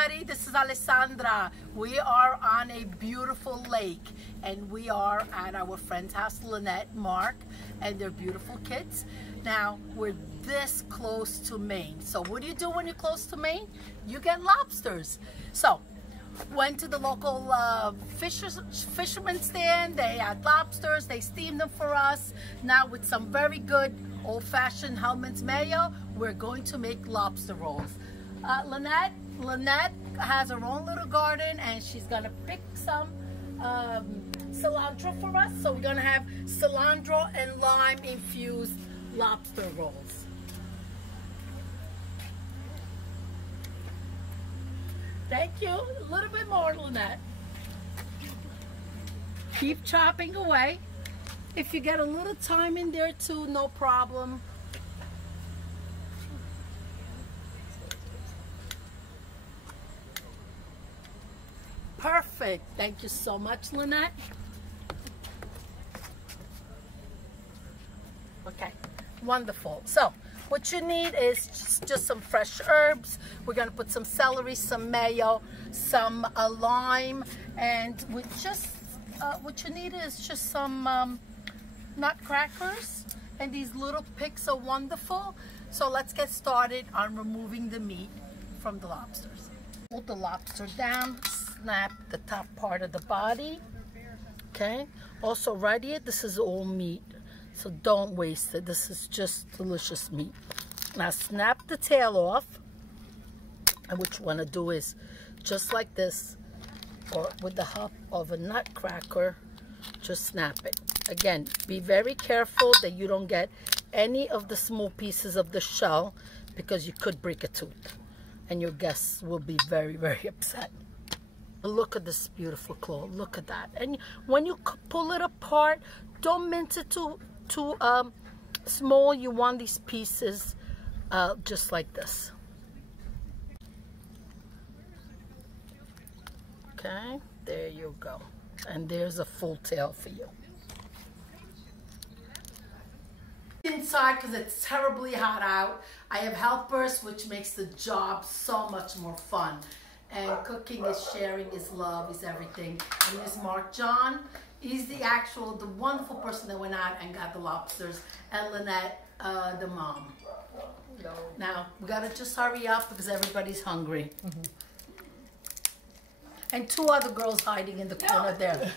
everybody, this is Alessandra. We are on a beautiful lake and we are at our friend's house, Lynette, Mark, and their beautiful kids. Now, we're this close to Maine. So what do you do when you're close to Maine? You get lobsters. So, went to the local fisherman's stand. They had lobsters. They steamed them for us. Now with some very good old-fashioned Hellman's mayo, we're going to make lobster rolls. Lynette has her own little garden and she's gonna pick some cilantro for us. So we're gonna have cilantro and lime infused lobster rolls. Thank you. A little bit more, Lynette. Keep chopping away. If you get a little time in there too, no problem. Perfect. Thank you so much, Lynette. Okay, wonderful. So, what you need is just some fresh herbs. We're gonna put some celery, some mayo, some lime, and we just what you need is just some nutcrackers, and these little picks are wonderful. So let's get started on removing the meat from the lobsters. Pull the lobster down, snap the top part of the body. Okay. Also, right here, this is all meat. So don't waste it. This is just delicious meat. Now snap the tail off. And what you want to do is just like this, or with the help of a nutcracker, just snap it. Again, be very careful that you don't get any of the small pieces of the shell because you could break a tooth. And your guests will be very, very upset. Look at this beautiful claw. Look at that. And when you pull it apart, don't mince it too small. You want these pieces just like this. Okay, there you go. And there's a full tail for you. Inside, because it's terribly hot out, I have helpers, which makes the job so much more fun. And cooking is sharing, is love, is everything. And there's Mark John. He's the wonderful person that went out and got the lobsters. And Lynette, the mom. No. Now, we gotta just hurry up because everybody's hungry. Mm-hmm. And two other girls hiding in the corner there.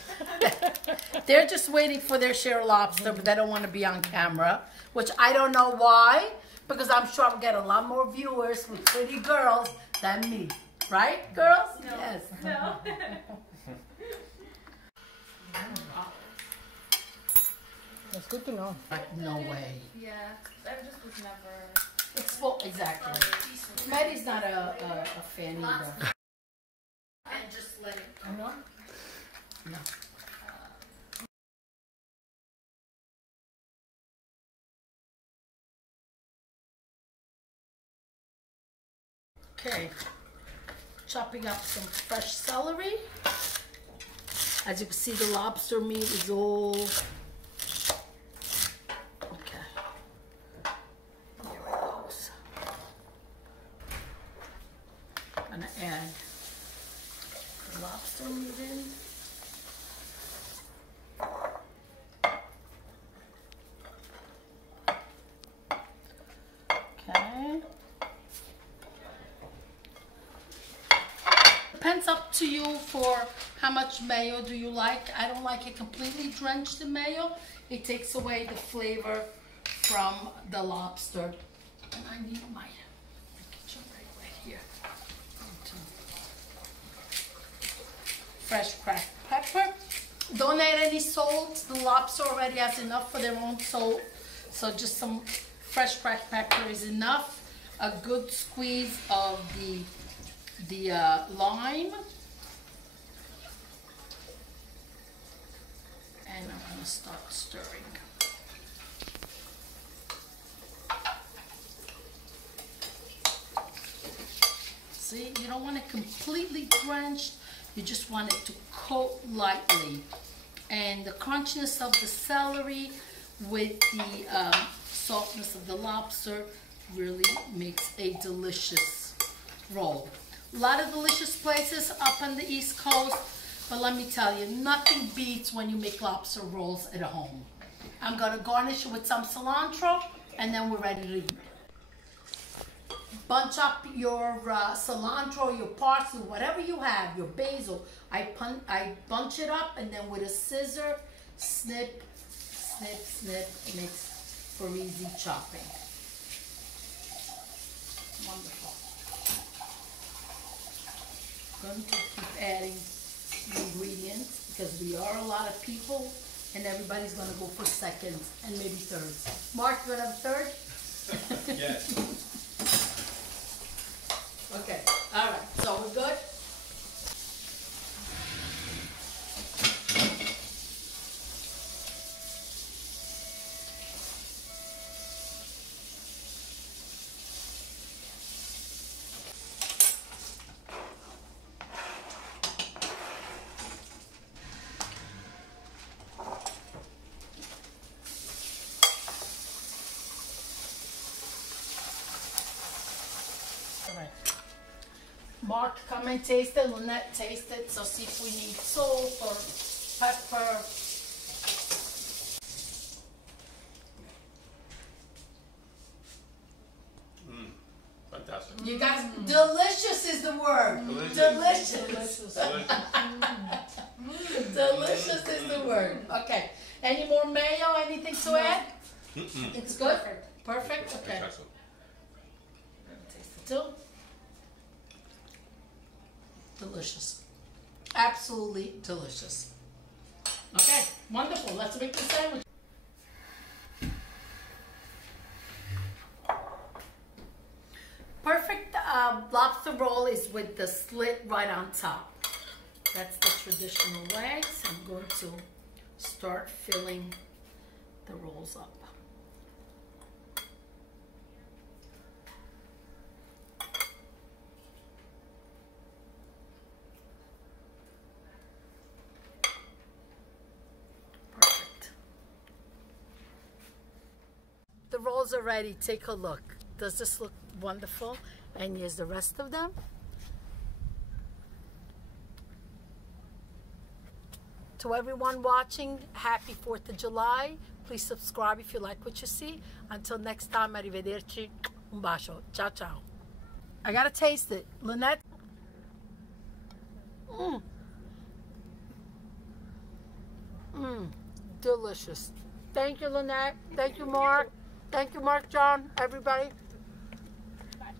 They're just waiting for their share of lobster, but they don't want to be on camera, which I don't know why, because I'm sure I'll get a lot more viewers with pretty girls than me. Right, girls? No. Yes. No. That's good to know. No way. Yeah, I just was never... Exactly. Maddie's not a fan either. And just let it come on? No. Okay. Chopping up some fresh celery. As you can see, the lobster meat is all... Okay. Here it goes. I'm gonna add the lobster meat in. Okay. Depends up to you for how much mayo do you like. I don't like it completely drenched in mayo. It takes away the flavor from the lobster. And I need my kitchen right here. Fresh cracked pepper. Don't add any salt. The lobster already has enough for their own salt. So just some fresh cracked pepper is enough. A good squeeze of the lime. And I'm going to start stirring. See, you don't want it completely drenched. You just want it to coat lightly. And the crunchiness of the celery with the softness of the lobster really makes a delicious roll. A lot of delicious places up on the East Coast, but let me tell you, nothing beats when you make lobster rolls at home. I'm gonna garnish it with some cilantro, and then we're ready to eat. Bunch up your cilantro, your parsley, whatever you have, your basil. I bunch it up, and then with a scissor, snip, snip, snip, makes for easy chopping. Wonderful. Going to keep adding ingredients because we are a lot of people, and everybody's going to go for seconds and maybe thirds. Mark, you going to have a third? Yes. Okay, all right, so we're good? Mark, come and taste it. Lynette, taste it. So see if we need salt or pepper. Fantastic. You guys, delicious is the word. Delicious. Delicious. Delicious. Delicious is the word. Okay. Any more mayo? Anything to add? It's good? Perfect? Okay. Excellent. Still? Delicious. Absolutely delicious. Okay, wonderful. Let's make the sandwich. Perfect lobster roll is with the slit right on top. That's the traditional way. So I'm going to start filling the rolls up. The rolls are ready. Take a look. Does this look wonderful? And here's the rest of them. To everyone watching, happy 4th of July. Please subscribe if you like what you see. Until next time, arrivederci. Un bacio. Ciao, ciao. I gotta taste it. Lynette. Delicious. Thank you, Lynette. Thank you, Mark. Thank you, Mark, John, everybody. Bye.